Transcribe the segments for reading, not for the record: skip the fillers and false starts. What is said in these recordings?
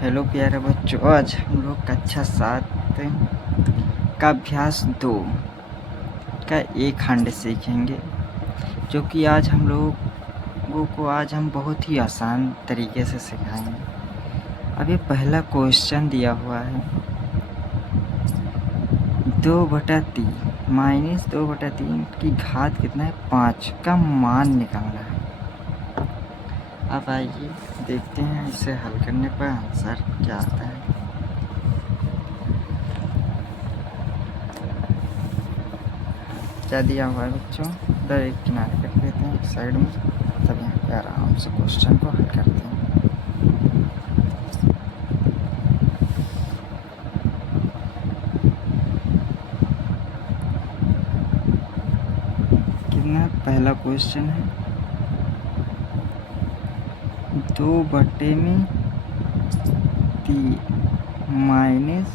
Hello प्यारे बच्चों, आज हम लोग कक्षा 7 का अभ्यास 2 का एक खंड सीखेंगे, जो कि आज हम लोगों को हम बहुत ही आसान तरीके से सिखाएंगे। अब ये पहला क्वेश्चन दिया हुआ है 2/3 माइनस 2/3 की घात कितना है 5 का मान निकालना है। अब आइए देखते हैं इसे हल करने पर आंसर क्या आता है। क्या दिया हुआ है बच्चों, इधर एक किनारे कर लेते हैं एक साइड में, तब यहाँ पे आराम से क्वेश्चन को हल करते हैं। कितना पहला क्वेश्चन है 2/3 माइनस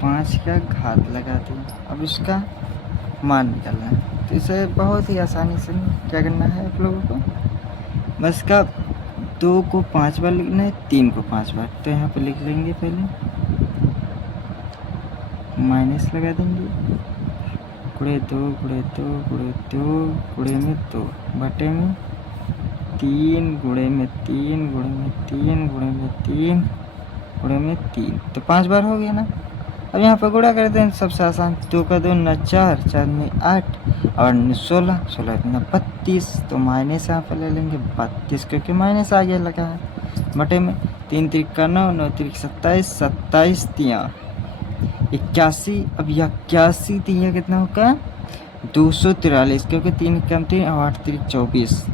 5 का घात लगा दें। अब इसका मान निकालना है, तो इसे बहुत ही आसानी से क्या करना है आप लोगों को, बस का 2 को 5 बार लिखना है, 3 को 5 बार। तो यहाँ पे लिख लेंगे, पहले माइनस लगा देंगे, गुणे 2 गुणे 2 गुणे 2 गुणे में 2 बटे में 3 गुणे में 3 गुणे में 3 गुणे में 3 गुणे में 3, तो 5 बार हो गया ना। अब यहाँ पर गुणा करते हैं, सबसे आसान। 2 का 2 9 4 4 में 8 और 16 16 में 32, तो माइनस यहाँ पर ले लेंगे 32, क्योंकि माइनस आगे लगा है, बटे में 3 3 का 9 9 3 27 27 3 81। अब 81 3 कितना होगा 243, क्योंकि 3 कम 3 और 8 3 24।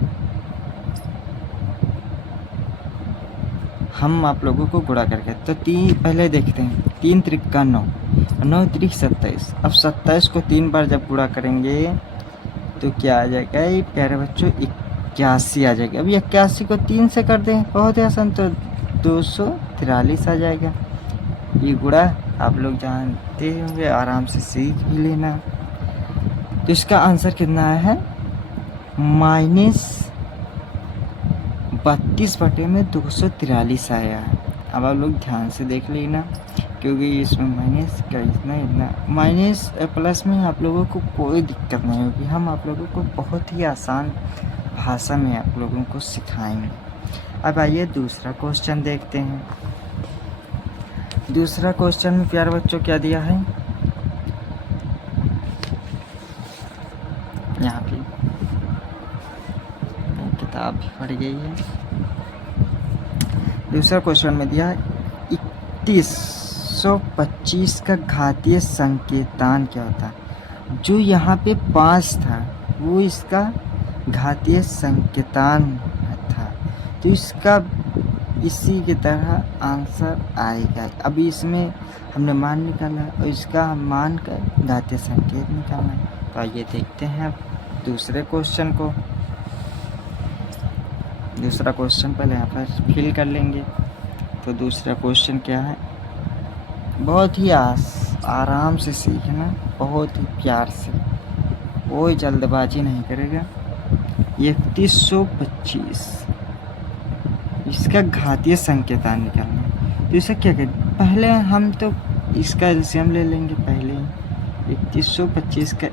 हम आप लोगों को गुणा करके, तो 3 पहले देखते हैं, 3 3 का 9 9 3 27। अब 27 को 3 बार जब गुणा करेंगे तो क्या आ जाएगा ये प्यारे बच्चों, 81 आ जाएगा। अब 81 को 3 से कर दें, बहुत ही आसान, तो 243 आ जाएगा। ये गुणा आप लोग जानते होंगे, आराम से सीख भी लेना। तो इसका आंसर कितना है माइनस 32 बटे में 243 आया है। अब आप लोग ध्यान से देख लेना, क्योंकि इसमें माइनस का इतना माइनस प्लस में आप लोगों को कोई दिक्कत नहीं होगी। हम आप लोगों को बहुत ही आसान भाषा में आप लोगों को सिखाएंगे। अब आइए दूसरा क्वेश्चन देखते हैं। दूसरा क्वेश्चन में प्यारे बच्चों क्या दिया है, यहाँ पे किताब भी पड़ गई है। दूसरा क्वेश्चन में दिया है 3125 का घातीय संकेतान क्या होता है। जो यहाँ पे 5 था वो इसका घातीय संकेतान था, तो इसका इसी की तरह आंसर आएगा। अभी इसमें हमने मान निकाला और इसका मान का घातीय संकेत निकालना है। तो आइए देखते हैं दूसरे क्वेश्चन को। दूसरा क्वेश्चन पहले यहाँ पर फिल कर लेंगे। तो दूसरा क्वेश्चन क्या है, बहुत ही आराम से सीखना, बहुत ही प्यार से, कोई जल्दबाजी नहीं करेगा। 3125 इसका घातीय संकेतान निकालना है। तो इसे क्या करें, पहले हम तो इसका एलसीएम ले लेंगे। पहले 3125 का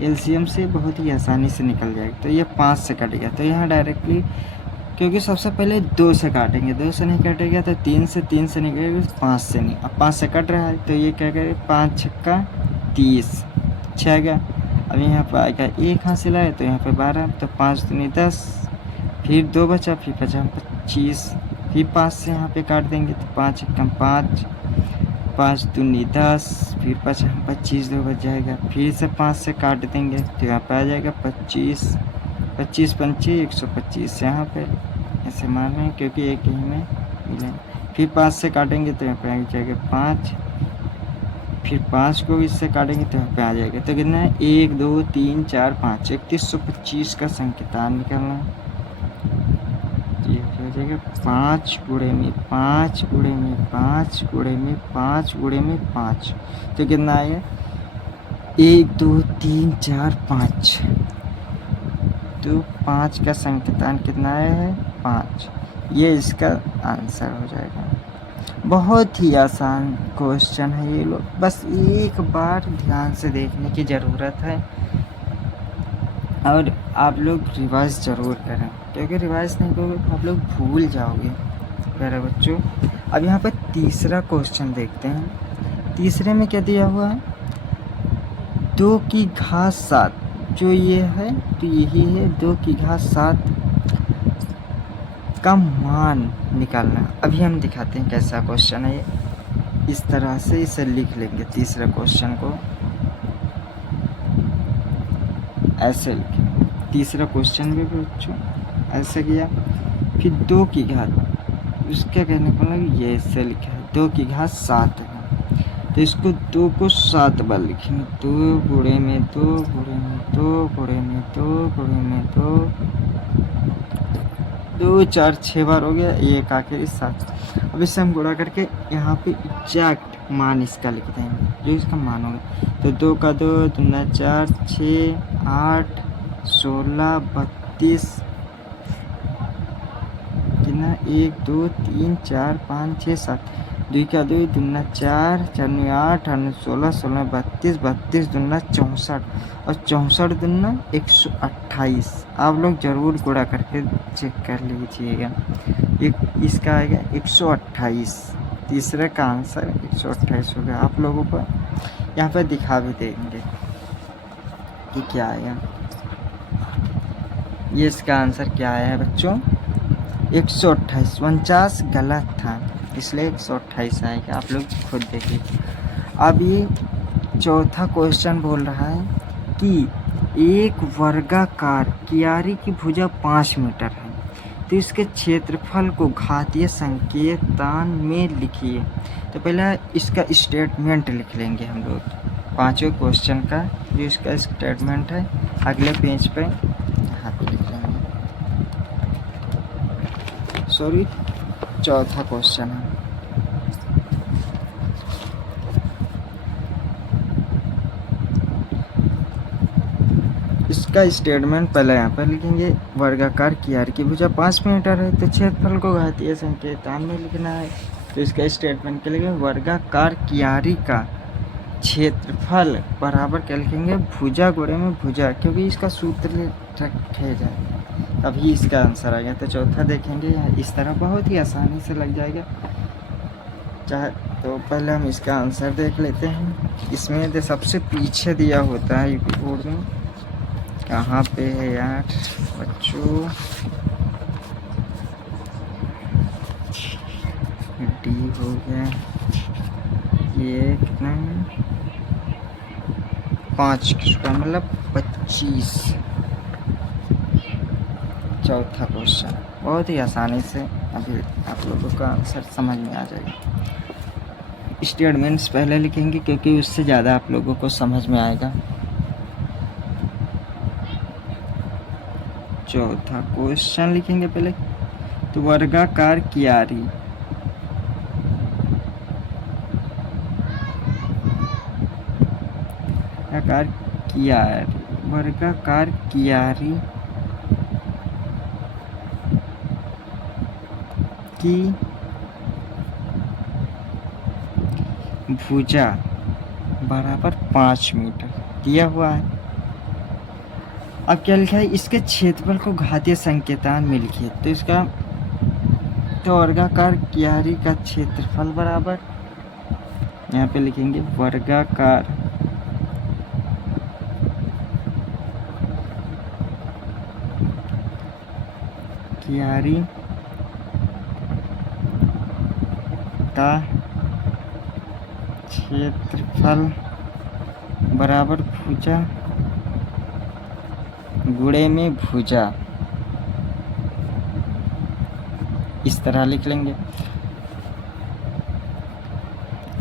एलसीएम से बहुत ही आसानी से निकल जाएगा। तो ये 5 से कटेगा, तो यहाँ डायरेक्टली, क्योंकि सबसे पहले 2 से काटेंगे, 2 से नहीं कटेगा तो 3 से निकलेगा, 5 से नहीं। अब 5 से कट रहा है, तो ये क्या करें, 5 छक्का 30 6 गया। अब यहाँ पर आएगा 1 हासिल है, तो यहाँ पर 12, तो 5 दूनी 10, फिर 2 बचा, फिर बचा 25, फिर 5 से यहाँ पे काट देंगे, तो 5 कम 5 5 दूनी 10, फिर 25 2 बच जाएगा, फिर से 5 से काट देंगे, तो यहाँ पे आ जाएगा 25 25 पंचे 125। यहाँ पे ऐसे मान रहे हैं क्योंकि एक ही में मिलेगा। फिर 5 से काटेंगे तो यहाँ पे आ जाएगा 5, फिर 5 को इससे काटेंगे तो यहाँ पे आ जाएगा। तो कितना है 1 2 3 4 5 3125 का संकेतान निकालना है। ये हो जाएगा 5 गुणे में 5 गुणे में 5 गुणे में 5 गुणे में 5, तो कितना आएगा 1 2 3 4 5। तो 5 का संकेतान कितना आया है 5। ये इसका आंसर हो जाएगा। बहुत ही आसान क्वेश्चन है ये, लोग बस एक बार ध्यान से देखने की ज़रूरत है और आप लोग रिवाइज ज़रूर करें, क्योंकि रिवाइज नहीं करोगे तो आप लोग भूल जाओगे प्यारे बच्चों। अब यहाँ पर तीसरा क्वेश्चन देखते हैं। तीसरे में क्या दिया हुआ है, 2 की घात 7, जो ये है तो यही है 2 की घात 7 का मान निकालना। अभी हम दिखाते हैं कैसा क्वेश्चन है ये। इस तरह से इसे लिख लेंगे, तीसरे क्वेश्चन को ऐसे लिखें। तीसरा क्वेश्चन भी बच्चों ऐसे किया। फिर 2 की घात, उसके कहने को मतलब ये ऐसे लिखा है 2 की घात 7 है, तो इसको 2 को 7 बार लिखेंगे। 2 गुणे में 2 गुणे में 2 गुणे में 2 गुणे में 2, 2 4 6 बार हो गया, एक आखिरी 7। अब इससे हम गुणा करके यहाँ पे एग्जैक्ट मान इसका लिख देंगे, जो इसका मान होगा। तो 2 का 2 दूना 4, 6 8 16 32, कितना 1 2 3 4 5 6 7, 2 का 2 दूना 4, 4 9 8, 8 16, 16 32, 32 दूना 64 और 64 दूना 128। आप लोग ज़रूर गुणा करके चेक कर लीजिएगा। एक इसका आएगा 128। तीसरे का आंसर 128 होगा। आप लोगों को यहाँ पर दिखा भी देंगे कि क्या आएगा। ये इसका आंसर क्या आया है बच्चों, 128। 49 गलत था, इसलिए 128 आएगा। आप लोग खुद देखिए। अब ये चौथा क्वेश्चन बोल रहा है कि एक वर्गाकार कियारी की भुजा 5 मीटर है, तो इसके क्षेत्रफल को घातीय संकेतान में लिखिए। तो पहले इसका स्टेटमेंट लिख लेंगे हम लोग, पांचवें क्वेश्चन का जो इसका स्टेटमेंट है अगले पेज पे यहाँ पे लिख लेंगे। सॉरी, चौथा क्वेश्चन है। इसका स्टेटमेंट पहले यहाँ पर लिखेंगे। वर्गाकार कियारी की भुजा 5 मीटर है, तो क्षेत्रफल को घातीय संकेतान में लिखना है। तो इसका स्टेटमेंट क्या लिखेंगे, वर्गाकार कियारी का क्षेत्रफल बराबर क्या लिखेंगे, भुजा गुणे में भुजा, क्योंकि इसका सूत्र रखे जाए तभी इसका आंसर आएगा। तो चौथा देखेंगे यहाँ इस तरह बहुत ही आसानी से लग जाएगा। चाहे तो पहले हम इसका आंसर देख लेते हैं। इसमें सबसे पीछे दिया होता है बोर्ड में, कहाँ पे है यार बच्चों, डी हो गया, ये कितना है 5 का मतलब 25। चौथा क्वेश्चन बहुत ही आसानी से अभी आप लोगों का आंसर समझ में आ जाएगा। स्टेटमेंट्स पहले लिखेंगे क्योंकि उससे ज़्यादा आप लोगों को समझ में आएगा। चौथा क्वेश्चन लिखेंगे पहले, तो वर्गाकार कियारी वर्गाकार कियारी की भुजा बराबर 5 मीटर दिया हुआ है। अब क्या लिखा है, इसके क्षेत्रफल को घातीय संकेतान में लिखिए। तो इसका तो वर्गाकार कियारी का क्षेत्रफल बराबर यहाँ पे लिखेंगे वर्गाकार कियारी का क्षेत्रफल बराबर भुजा गुणे में भुजा, इस तरह लिख लेंगे।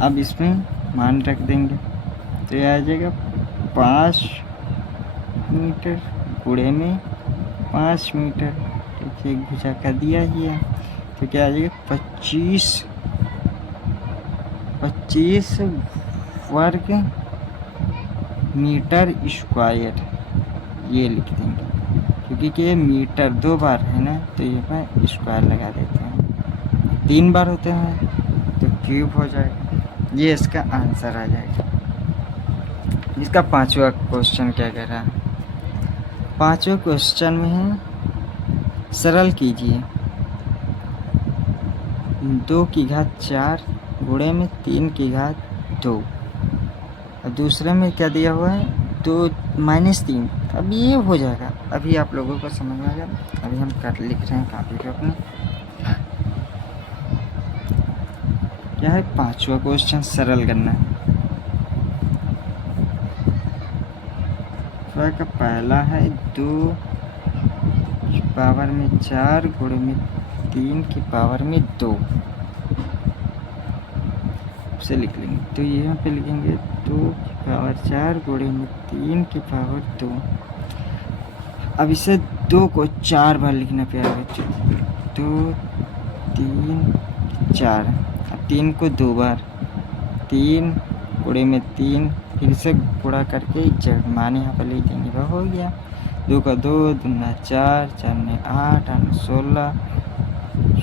अब इसमें मान रख देंगे तो यह आ जाएगा 5 मीटर गुणे में 5 मीटर, ठीक है, भुजा का दिया ही है। तो क्या आ जाएगा 25 वर्ग मीटर स्क्वायर, ये लिख देंगे। क्योंकि कि ये मीटर 2 बार है ना, तो ये मैं स्क्वायर लगा देते हैं। 3 बार होते हैं तो क्यूब हो जाएगा। ये इसका आंसर आ जाएगा। इसका 5वां क्वेश्चन क्या कह रहा है? 5वें क्वेश्चन में है, सरल कीजिए 2 की घात 4 गुणे में 3 की घात 2। और दूसरे में क्या दिया हुआ है? 2 -3। अब ये हो जाएगा, अभी आप लोगों को समझ में आ जाएगा। अभी हम लिख रहे हैं कापी पे अपने। क्या है? 5वां क्वेश्चन सरल करना है। का पहला है 2 की पावर में 4 गुणे में 3 की पावर में 2 से लिख लेंगे। तो यहाँ पे लिखेंगे 2 की पावर 4 गुणे में 3 की पावर 2। अब इसे 2 को 4 बार लिखना प्यारे बच्चों। 2 3 4। अब 3 को 2 बार, 3 गुणे में 3, फिर से गुणा करके जड़ मान यहाँ पर लिख देंगे। वह हो गया 2 का 2 दूना 4, 4 में 8, 8 में 16,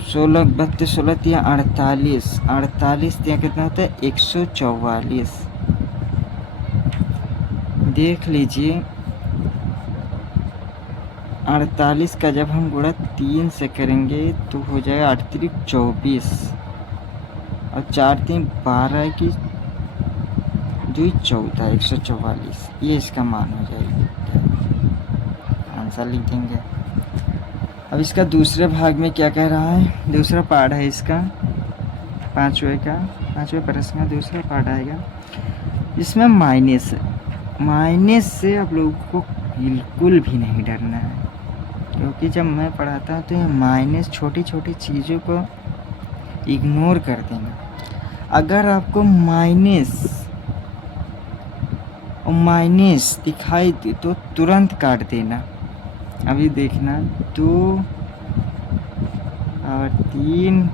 16 32 16 तिया 48, 48 तिया कितना होता है? 144। देख लीजिए 48 का जब हम गुणा 3 से करेंगे तो हो जाएगा 8 3 24 और 4 3 12 की 2 14, 144। ये इसका मान हो जाएगा। आंसर लिख देंगे। अब इसका दूसरे भाग में क्या कह रहा है? दूसरा पार्ट है इसका 5वें प्रश्न का दूसरा पार्ट आएगा। इसमें माइनस है। माइनस से आप लोगों को बिल्कुल भी नहीं डरना है, क्योंकि जब मैं पढ़ाता हूँ तो ये माइनस छोटी छोटी चीज़ों को इग्नोर कर देना। अगर आपको माइनस दिखाई दे तो तुरंत काट देना। अभी देखना 2 और 3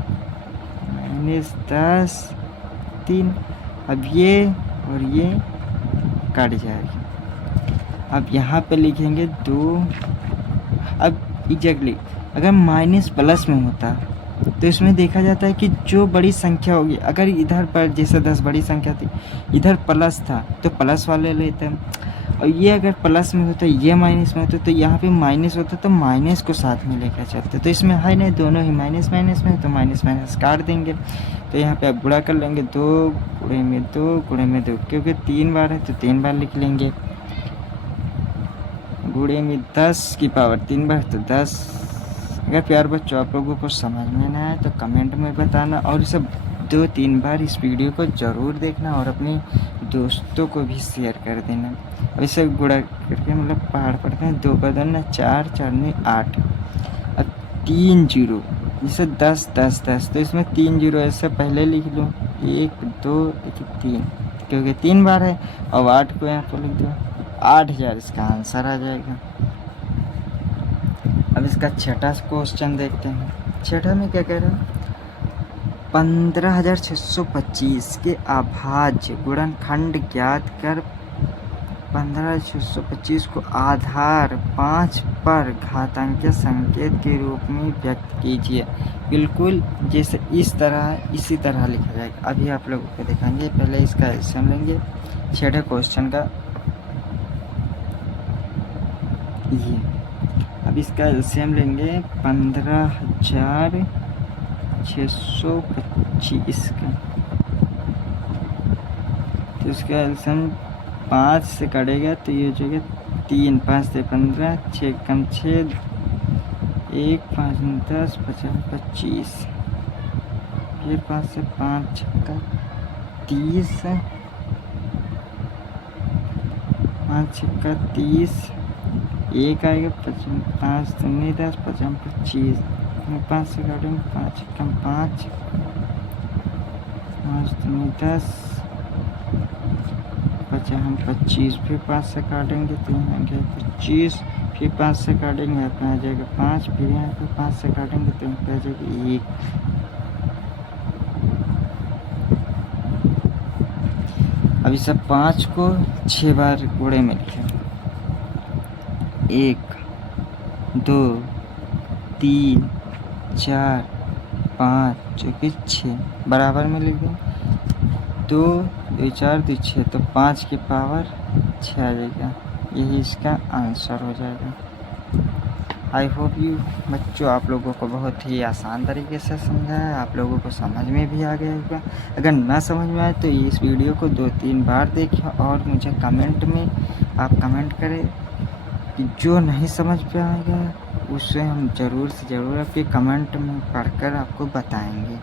-10 3। अब ये और ये काट जाएगी। अब यहाँ पे लिखेंगे 2। अब एग्जैक्टली अगर माइनस प्लस में होता तो इसमें देखा जाता है कि जो बड़ी संख्या होगी, अगर इधर पर जैसे 10 बड़ी संख्या थी, इधर प्लस था तो प्लस वाले लेते हैं, और ये अगर प्लस में होता, ये माइनस में होता, तो यहाँ पे माइनस होता तो माइनस को साथ में लेकर चलते। तो इसमें है नहीं, दोनों ही माइनस माइनस में, तो माइनस माइनस काट देंगे। तो यहाँ पे आप गुणा कर लेंगे 2 गुणे में 2 गुणे में 2, क्योंकि 3 बार है तो 3 बार लिख लेंगे। गुणे में 10 की पावर 3 बार तो 10। अगर प्यार बच्चों आप लोगों को समझ में ना आए तो कमेंट में बताना, और इसे 2-3 बार इस वीडियो को ज़रूर देखना और अपने दोस्तों को भी शेयर कर देना। अब इसे गुणा करके मतलब पहाड़ पढ़ते हैं। 2 का 2 ना 4, 4 में 8। अब 3 जीरो, जैसे 10 10 10, तो इसमें 3 जीरो ऐसे पहले लिख लो, 1 2 3, क्योंकि 3 बार है। और 8 को यहाँ पर लिख दो, 8000 इसका आंसर आ जाएगा। अब इसका छठा क्वेश्चन देखते हैं। छठा में क्या कह रहा है? 15625 के अभाज्य गुणनखंड ज्ञात कर 15625 को आधार 5 पर घातांकीय संकेत के रूप में व्यक्त कीजिए। बिल्कुल जैसे इस तरह इसी तरह लिखा जाएगा। अभी आप लोगों को दिखाएंगे। पहले इसका एल्सियम लेंगे छठे क्वेश्चन का, ये। अब इसका एल्सियम लेंगे 15625 का। तो इसका एल्सियम 5 से कटेगा तो ये हो जाएगा 3, 5 से 15, 6 कम 6, 1 5 10 50 25, फिर 5 से 5 छक्का 30, 5 छक्का 30, 1 आएगा 5 दूनी 10 50 25, 5 से काटेंगे 5 कम 5, 5 दूनी 10 50 25, फिर 5 से काटेंगे तो यहाँ आ गया 25, फिर 5 से काटेंगे यहाँ पे आ जाएगा 5, फिर यहाँ पे 5 से काटेंगे तो यहाँ पे आ जाएगा 1। अब इस 5 को 6 बार गुणे में लिखें। 1 2 3 4 5 जो कि 6 बराबर में लिख दें। 2 2 4 2 6 तो 5 की पावर 6 आ जाएगा। यही इसका आंसर हो जाएगा। आई होप यू बच्चों आप लोगों को बहुत ही आसान तरीके से समझाया, आप लोगों को समझ में भी आ गया होगा। अगर ना समझ में आए तो इस वीडियो को 2-3 बार देखें और मुझे कमेंट में आप कमेंट करें कि जो नहीं समझ में आएगा उसे हम ज़रूर से ज़रूर आपके कमेंट में पढ़कर आपको बताएंगे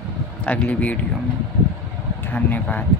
अगली वीडियो में। धन्यवाद।